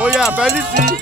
Oya, Felicity.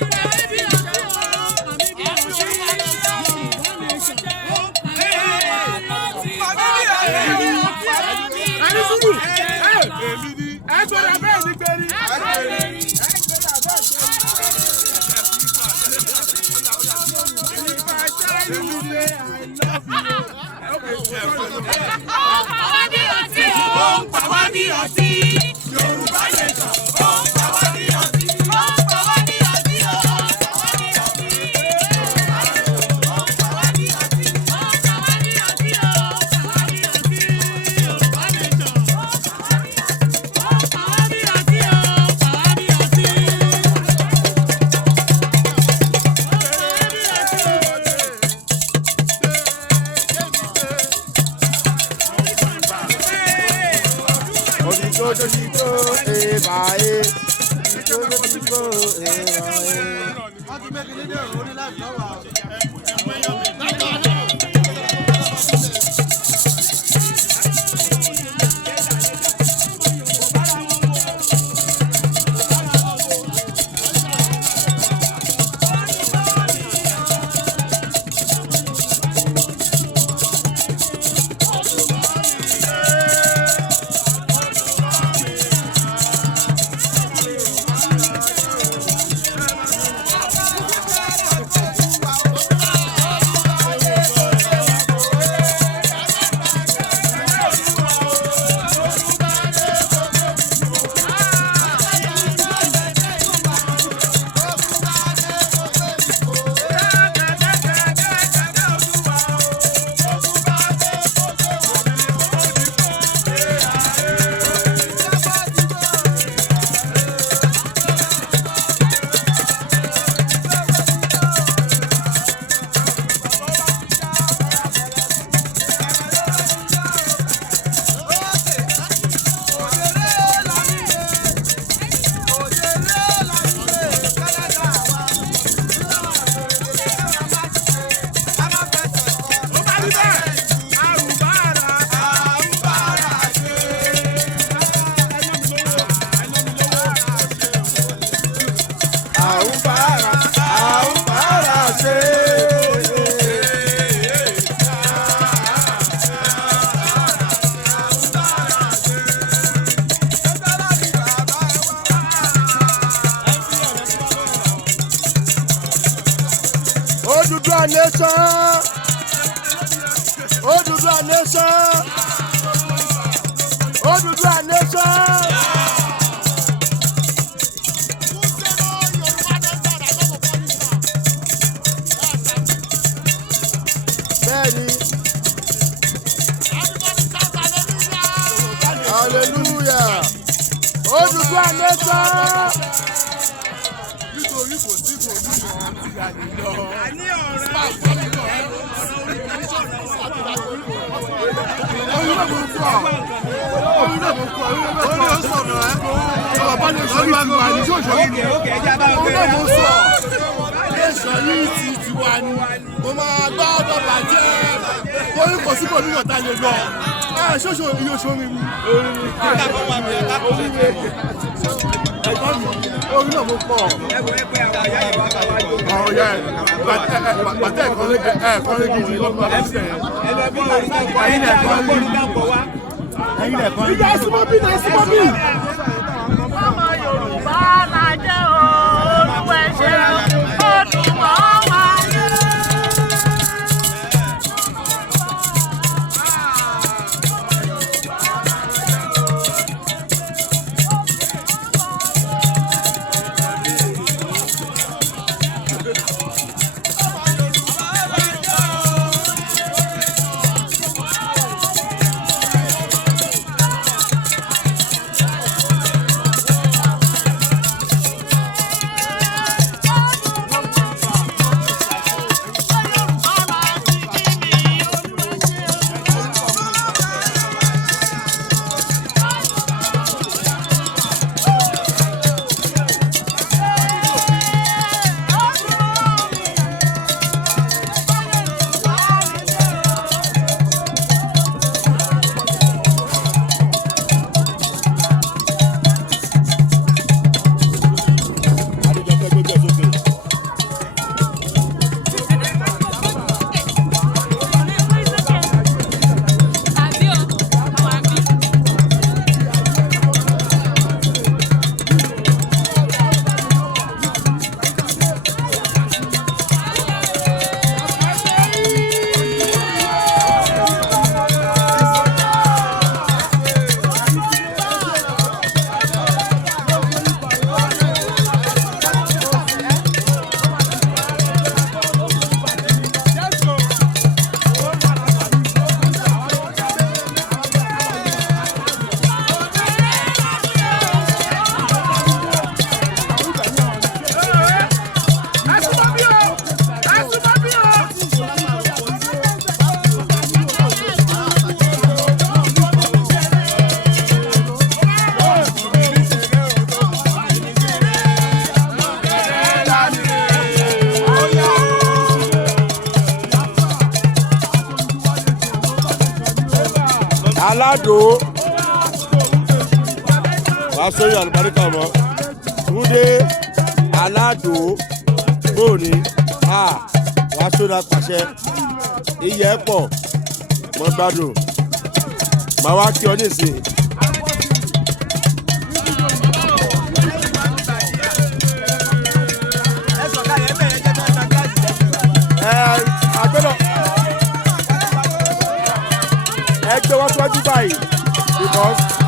Odùduwà nation, Odùduwà nation, Odùduwà nation. Bẹ́ẹ̀ni. Hallelujah. Odùduwà nation. Nítorí kò sí kò ní ìwọ̀n ti yà ní lọ. Mo máa gbá ọ̀dọ̀ bàjẹ́ orí kò sí kò ní ìyọ̀tá lè lọ. Ṣóṣo iye oṣù mi ni. Orí náà mo pọ̀. Ọ̀yà bàtẹ́ ẹ̀kọ́ lé gidi lọ́gbà lọ́sẹ̀. Ẹ̀yin ẹ̀kọ́ lé gidi. Ẹ̀yin ẹ̀kọ́ lé gidi. Ìjà súnmọ́ bí náà súnmọ́ bí. Ọmọ Yorùbá la jẹ́ Olúwa ẹ ṣé ó dùn mọ́ wa yé. aládò wàá sórí àlùbáríkà mọ́ Túndé aládò bóòní wàá sórí apàṣẹ iyẹ̀ pọ̀ mọ́ gbádùn màá wá kí ọ nísìn. Ẹgbẹ́ wá síwájú báyìí because.